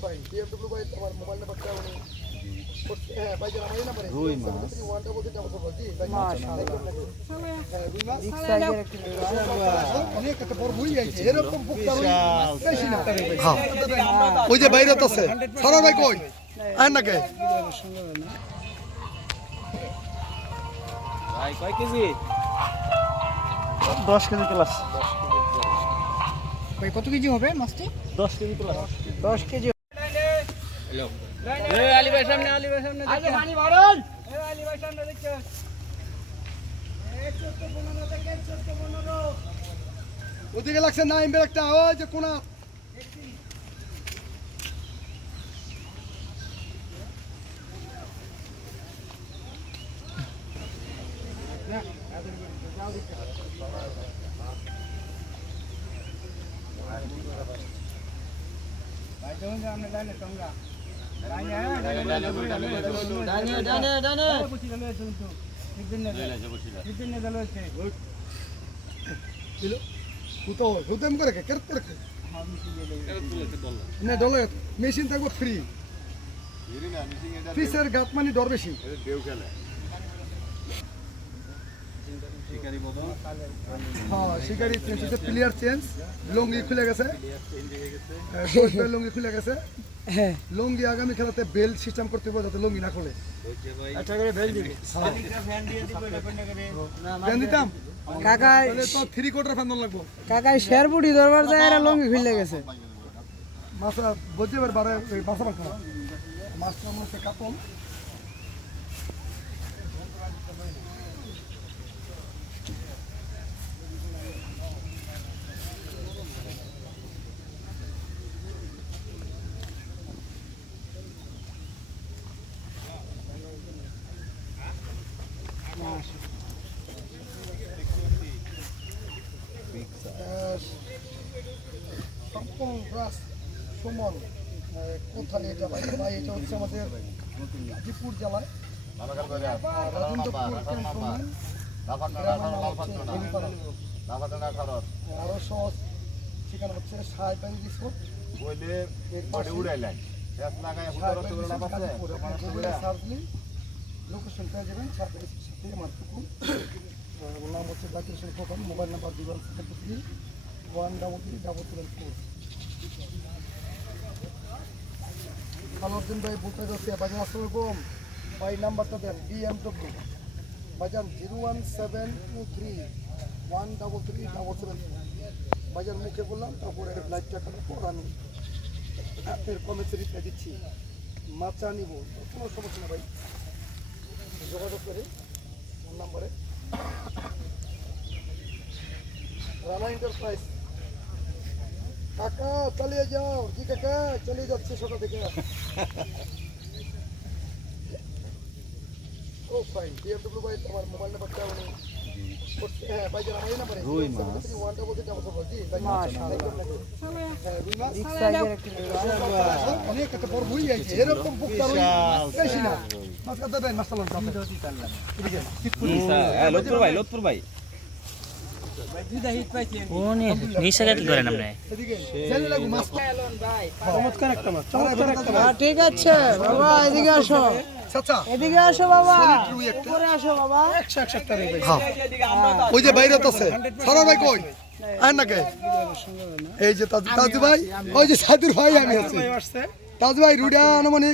Fine BMW ভাই আমার mobile নাম্বারটা উনি হ্যাঁ ভাই জানা আমার নাম্বারে রুই মাছ। ওয়ানটা বলতে যাব সব জি ভাই মাশাআল্লাহ। হ্যাঁ অনেক একটা বড় আছে। এরকম বুকটা বেশি না। হ্যাঁ। ওই যে বাইরে তো আছে। সারা ভাই কই? আর না কে? ভাই কয় কেজি? দশ কেজি প্লাস ভাই কত কেজি হবে মাছটি? দশ কেজি প্লাস দশ কেজি আলী ভাই সামনে আলী ভাই সামনে ওদিকে লাগছে না ইমবে একটা ওই যে কোনা। দিলো কুতো কুতো এম করে কে কেরত করে না মেশিন থাকব ফ্রি ফিসের গাত মানে ডর বেশি হ্যাঁ শিকারি চেঞ্জ হচ্ছে প্লেয়ার চেঞ্জ লুঙ্গি খুলে গেছে হ্যাঁ, লুঙ্গি খুলে গেছে হ্যাঁ লুঙ্গি আগামী খেলাতে বেল সিস্টেম করতে হবে যাতে লুঙ্গি না খোলে ফ্যান দিতাম কাকাই তাহলে তো থ্রি কোয়ার্টার ফ্যান লাগবো কাকাই শেরপুটি দরবার যায় এরা লঙ্গি খুলে গেছে মাছা বলতে এবার বারে মাছা রাখা কাপড় সুমন কোথায় এটা ভাই? ভাই, এটা হচ্ছে আমাদের গাজীপুর জেলায়। হচ্ছে পেয়ে যাবেন নাম হচ্ছে mobile number three one double three double seven four. আলোরদিন ভাই বলতে যাচ্ছে বাজার আসসালামাইকুম ভাই, নাম্বারটা দেন বিএমডব্লিউ বাজার zero one seven two three, one double three double seven. বাজার মুখে বললাম, তারপরে লাইভ টাকার পর আমি অ্যাপের কমেন্টে রিপ্লাই দিচ্ছি। মাচা নিব কোনো সমস্যা না ভাই। যোগাযোগ করে ফোন নম্বরে রানা এন্টারপ্রাইজ কাকা চালিয়ে যাও। জি কাকা চালিয়ে যাচ্ছে সকাল থেকে। ও ফাইন বিএমডব্লিউ ভাই আমার মোবাইল নাম্বারটা উনি হ্যাঁ ভাই জানা আমার নাম্বারে রুই মাছ। ওয়ানটা বলতে যাব সব জি মাশাআল্লাহ। হ্যাঁ রুই মাছ। বিগ সাইজের একটি অনেক একটা বড় রুই আছে। এরকম বুকটা রুই বেশি না। মাছ কাটতে দেন মাছ চালান লোদপুর ভাই লোদপুর ভাই। নিচে কি করেন আপনি? হ্যাঁ, ঠিক আছে। বাবা এদিকে আসো। এদিকে আসো বাবা। উপরে আসো ভাই ওই যে বাইরে তো আছে। সারা ভাই কই? আর না কে? এই যে তাজু তাজু ভাই ওই যে সাদুর ভাই আমি আছি। তাজু ভাই রুডা আনুমানিক